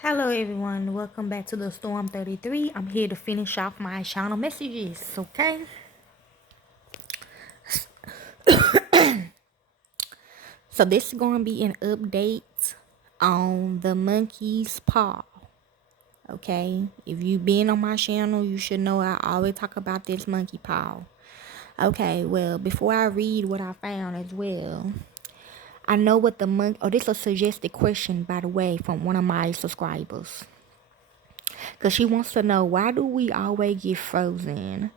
Hello everyone, welcome back to the Storm 33. I'm here to finish off my channel messages, okay? So this is going to be an update on the monkey's paw, okay? If you've been on my channel, you should know I always talk about this monkey paw. Okay, well, before I read what I found as well, I know what the monkey, this is a suggested question, by the way, from one of my subscribers. Because she wants to know, why do we always get frozen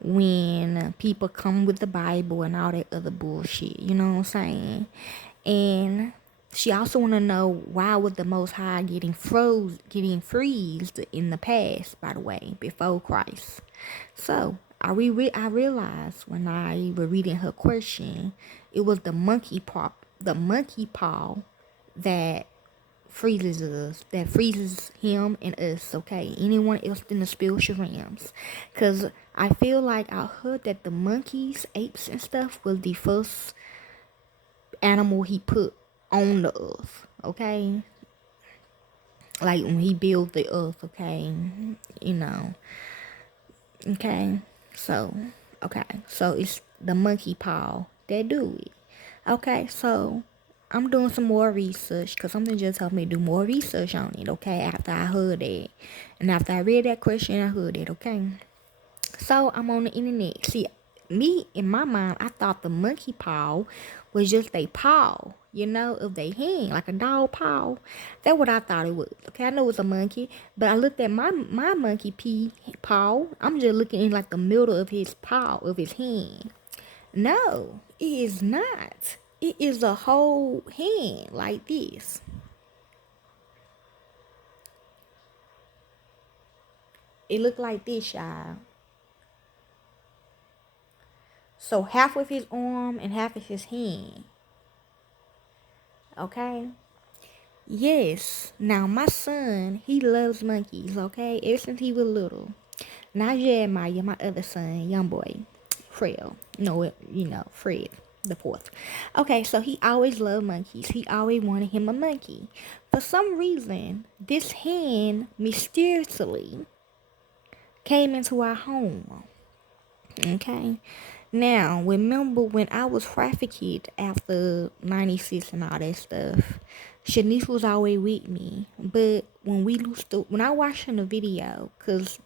when people come with the Bible and all that other bullshit? You know what I'm saying? And she also want to know, why was the Most High getting freezed in the past, by the way, before Christ? So I realized when I was reading her question, it was the monkey paw that freezes him and us, okay? Anyone else in the spiritual realms. Because I feel like I heard that the monkeys, apes, and stuff was the first animal he put on the earth, okay? Like when he built the earth, okay? You know, okay? So, so it's the monkey paw that do it. Okay, so I'm doing some more research because something just helped me do more research on it, okay, after I heard it. And after I read that question, I heard it, okay? So I'm on the internet. See, me, in my mind, I thought the monkey paw was just a paw, you know, of their hand, like a dog paw. That's what I thought it was, okay? I know it's a monkey, but I looked at my monkey paw. I'm just looking in like the middle of his paw, of his hand. No, it is not. It is a whole hand like this. It looked like this, y'all. So half of his arm and half of his hand. Okay? Yes. Now my son, he loves monkeys, okay? Ever since he was little. Not Jeremiah, my other son, young boy. Fred. No, Fred the fourth. Okay, so he always loved monkeys. He always wanted him a monkey. For some reason, this hen mysteriously came into our home. Okay. Now, remember when I was trafficked after 96 and all that stuff, Shanice was always with me. But when I watched the video, because,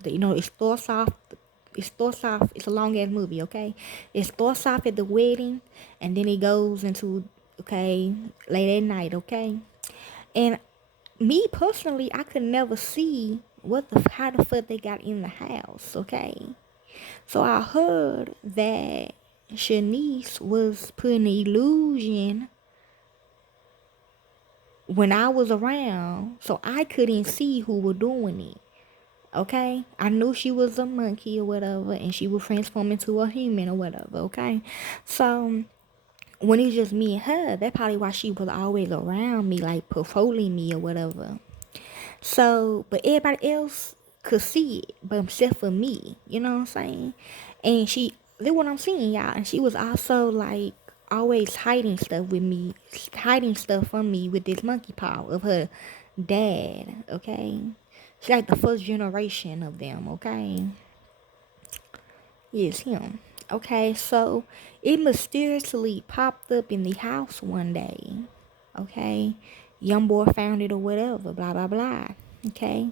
it's a long ass movie, okay? It starts off at the wedding, and then it goes into, okay, late at night, okay? And me personally, I could never see how the fuck they got in the house, okay? So I heard that Shanice was putting an illusion when I was around, so I couldn't see who was doing it. Okay, I knew she was a monkey or whatever, and she would transform into a human or whatever. Okay, so when it's just me and her, that's probably why she was always around me, like patrolling me or whatever. So, but everybody else could see it, but except for me, you know what I'm saying? And that's what I'm seeing, y'all. And she was also like always hiding stuff from me with this monkey paw of her dad, okay? She's like the first generation of them, okay? Yes, him. Okay, so it mysteriously popped up in the house one day. Okay, young boy found it or whatever, blah blah blah. Okay,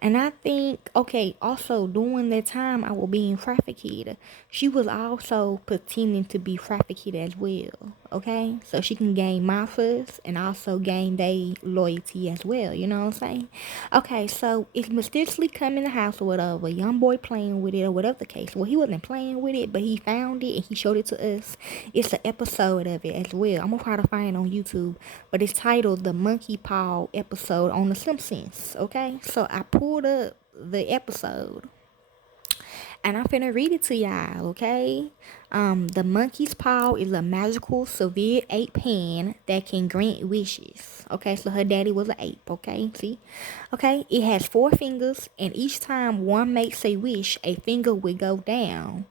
and I think, okay, also during that time I was being trafficked, she was also pretending to be trafficked as well. Okay, so she can gain my trust and also gain their loyalty as well. You know what I'm saying? Okay, so it's mysteriously come in the house or whatever. Young boy playing with it or whatever the case. Well, he wasn't playing with it, but he found it and he showed it to us. It's an episode of it as well. I'm gonna try to find it on YouTube, but it's titled "The Monkey Paw Episode on The Simpsons." Okay, so I pulled up the episode and I'm finna read it to y'all, okay? The monkey's paw is a magical severe ape hand that can grant wishes. Okay, so her daddy was an ape, okay? See? Okay, it has 4 fingers, and each time one makes a wish, a finger will go down.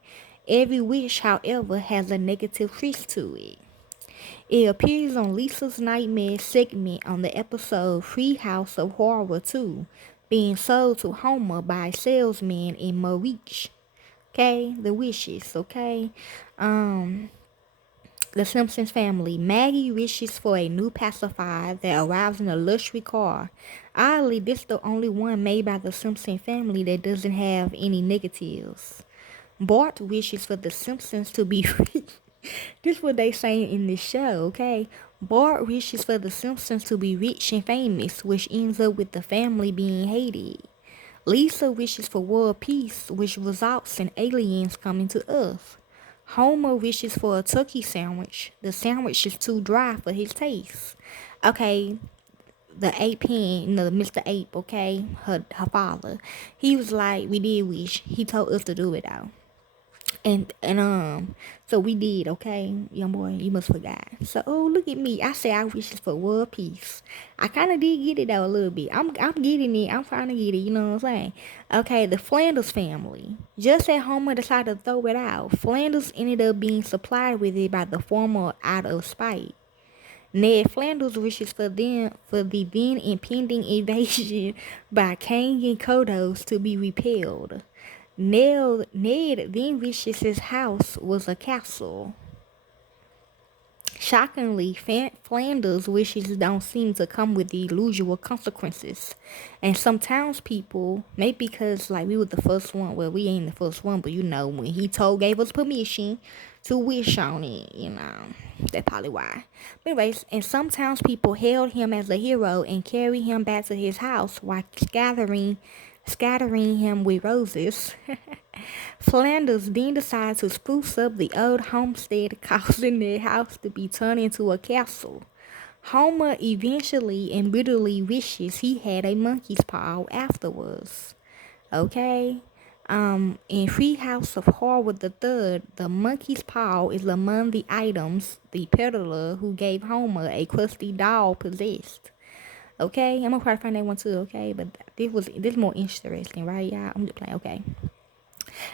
Every wish, however, has a negative twist to it. It appears on Lisa's Nightmare segment on the episode Free House of Horror 2, being sold to Homer by a salesman in Mauritius. Okay, the wishes, okay? The Simpsons family. Maggie wishes for a new pacifier that arrives in a luxury car. Oddly, this is the only one made by the Simpson family that doesn't have any negatives. Bart wishes for the Simpsons to be rich. This is what they say in this show, okay? Bart wishes for the Simpsons to be rich and famous, which ends up with the family being hated. Lisa wishes for world peace, which results in aliens coming to Earth. Homer wishes for a turkey sandwich. The sandwich is too dry for his taste. Okay, the ape hen, Mr. Ape, okay, her father. He was like, we did wish. He told us to do it though. And so we did, okay, young boy, you must forgot. So look at me. I say I wishes for world peace. I kinda did get it though a little bit. I'm getting it. I'm trying to get it, you know what I'm saying? Okay, the Flanders family. Just as Homer decided to throw it out, Flanders ended up being supplied with it by the farmer out of spite. Ned Flanders wishes for the then impending invasion by Kang and Kodos to be repelled. Ned then wishes his house was a castle. Shockingly, Flanders' wishes don't seem to come with the usual consequences. And some townspeople, maybe because like we were the first one, well we ain't the first one, but you know, when he gave us permission to wish on it, you know, that's probably why. But anyways, and some townspeople hailed him as a hero and carried him back to his house while scattering him with roses. Flanders then decided to spruce up the old homestead, causing their house to be turned into a castle. Homer eventually and bitterly wishes he had a monkey's paw afterwards. Okay? In Free House of Horror the Third, the monkey's paw is among the items the peddler who gave Homer a crusty doll possessed. Okay? I'm gonna try to find that one too, okay? But this more interesting, right, y'all? I'm just playing, okay?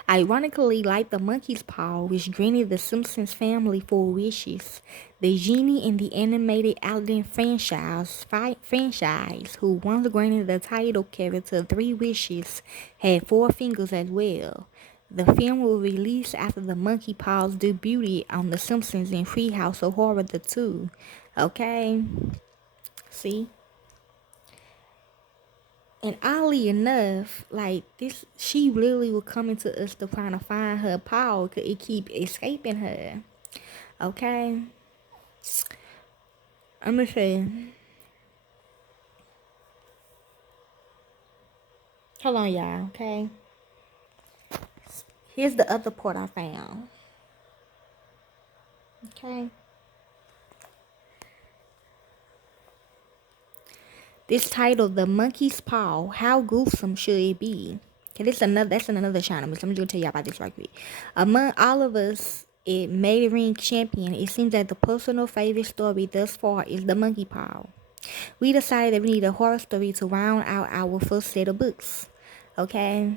Ironically, like the monkey's paw, which granted the Simpsons family four wishes, the genie in the animated Aladdin franchise, who once granted the title character three wishes, had four fingers as well. The film will release after the monkey paws debuted on The Simpsons in Treehouse of Horror the 2. Okay? See? And oddly enough, like this, she literally was coming to us to trying to find her power because it keep escaping her. Okay, I'm gonna say, hold on, y'all. Okay, here's the other part I found. Okay, this title, "The Monkey's Paw." How gruesome should it be? Okay, that's another channel. I'm just gonna tell y'all about this right quick. Among all of us, it made ring champion. It seems that the personal favorite story thus far is the monkey paw. We decided that we need a horror story to round out our first set of books. Okay.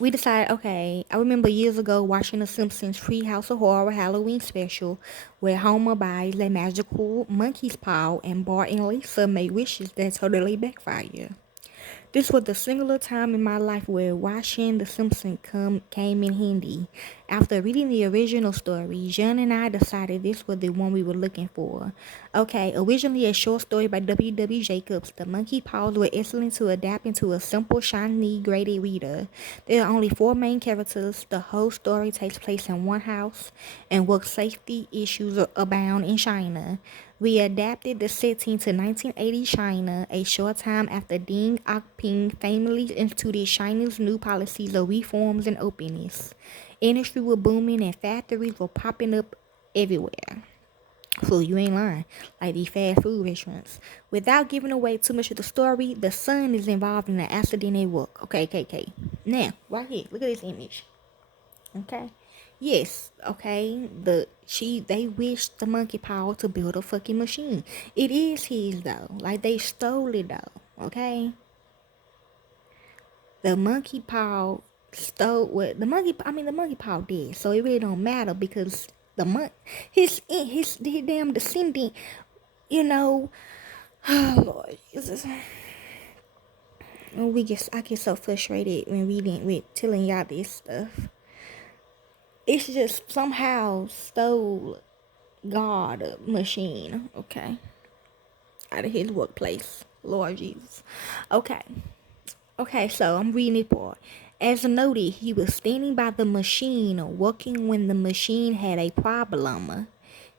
We decided, okay, I remember years ago watching The Simpsons Treehouse of Horror Halloween special where Homer buys a magical monkey's paw and Bart and Lisa make wishes that totally backfire. This was the singular time in my life where watching The Simpsons came in handy. After reading the original story, John and I decided this was the one we were looking for. Okay, originally a short story by W. Jacobs, the monkey paws were excellent to adapt into a simple, shiny, graded reader. There are only four main characters. The whole story takes place in one house, and work safety issues abound in China. We adapted the setting to 1980 China, a short time after Deng Xiaoping famously instituted China's new policies of reforms and openness. Industry was booming and factories were popping up everywhere. So you ain't lying, like these fast food restaurants. Without giving away too much of the story, the son is involved in an accident at work. Okay. Now, right here, look at this image. Okay. Yes, okay. They wished the monkey paw to build a fucking machine. It is his though. Like they stole it though. Okay. The monkey paw stole what the monkey paw did. So it really don't matter because the month. His damn descendant, you know. Oh Lord Jesus. I get so frustrated when reading with telling y'all this stuff. It's just somehow stole God a machine, okay, out of his workplace. Lord Jesus. Okay. Okay, so I'm reading it part. As noted, he was standing by the machine working when the machine had a problem.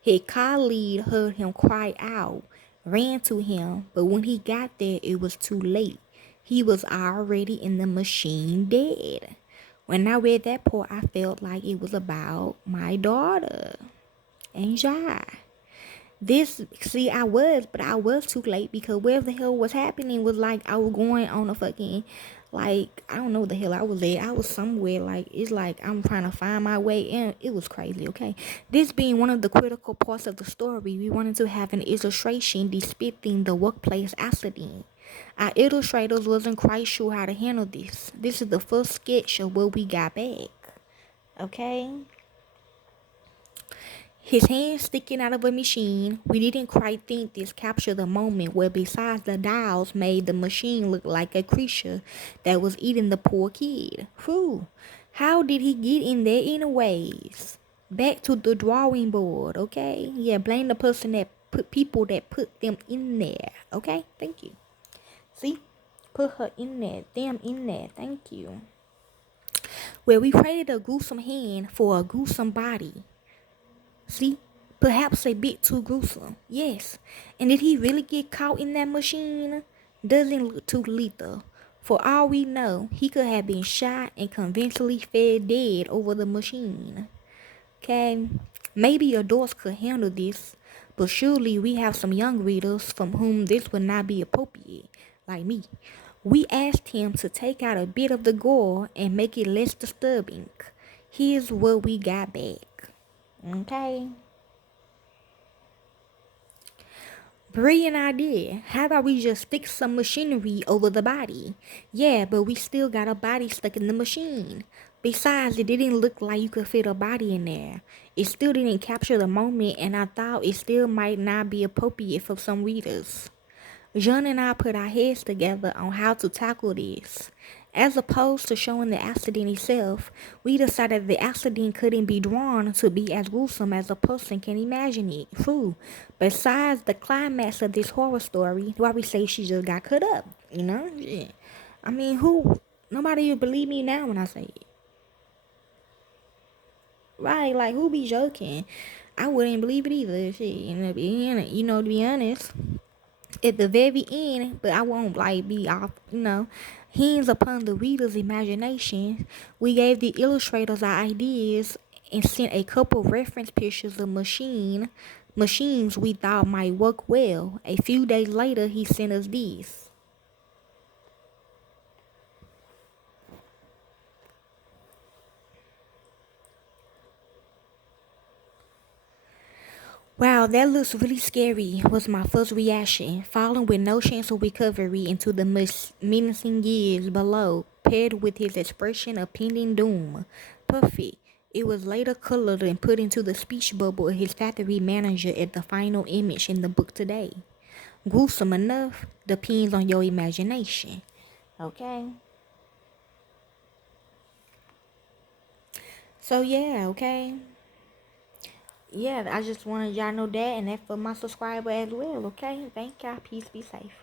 His colleague heard him cry out, ran to him, but when he got there, it was too late. He was already in the machine dead. When I read that part, I felt like it was about my daughter, Anjai. But I was too late because where the hell was happening was like I was going on a fucking, like, I don't know the hell I was at. I was somewhere, like, it's like I'm trying to find my way in. It was crazy, okay? This being one of the critical parts of the story, we wanted to have an illustration depicting the workplace accident. Our illustrators wasn't quite sure how to handle this. This is the first sketch of what we got back, okay? His hand sticking out of a machine. We didn't quite think this captured the moment where besides the dials made the machine look like a creature that was eating the poor kid. Whew. How did he get in there anyways? Back to the drawing board, okay? Yeah, blame the person that put them in there, okay? Thank you. See? Put her in there, them in there, thank you. Where we traded a gruesome hand for a gruesome body. See? Perhaps a bit too gruesome. Yes. And did he really get caught in that machine? Doesn't look too lethal. For all we know, he could have been shot and conventionally fed dead over the machine. Okay? Maybe adults could handle this, but surely we have some young readers from whom this would not be appropriate, like me. We asked him to take out a bit of the gore and make it less disturbing. Here's what we got back. Okay? Brilliant idea. How about we just stick some machinery over the body? Yeah, but we still got a body stuck in the machine. Besides, it didn't look like you could fit a body in there. It still didn't capture the moment, and I thought it still might not be appropriate for some readers. John and I put our heads together on how to tackle this. As opposed to showing the accident itself, we decided the accident couldn't be drawn to be as gruesome as a person can imagine it. True. Besides the climax of this horror story, why we say she just got cut up, you know? Yeah. I mean, who? Nobody will believe me now when I say it. Right, like, who be joking? I wouldn't believe it either. Shit, to be honest. At the very end, but I won't like be off, hinge upon the reader's imagination. We gave the illustrators our ideas and sent a couple reference pictures of machines we thought might work well. A few days later, he sent us these. Wow, that looks really scary, was my first reaction, falling with no chance of recovery into the menacing years below, paired with his expression of pending doom. Perfect. It was later colored and put into the speech bubble of his factory manager at the final image in the book today. Gruesome enough depends on your imagination. Okay? So yeah, okay? Yeah, I just wanted y'all to know that, and that for my subscriber as well, okay? Thank y'all. Peace, be safe.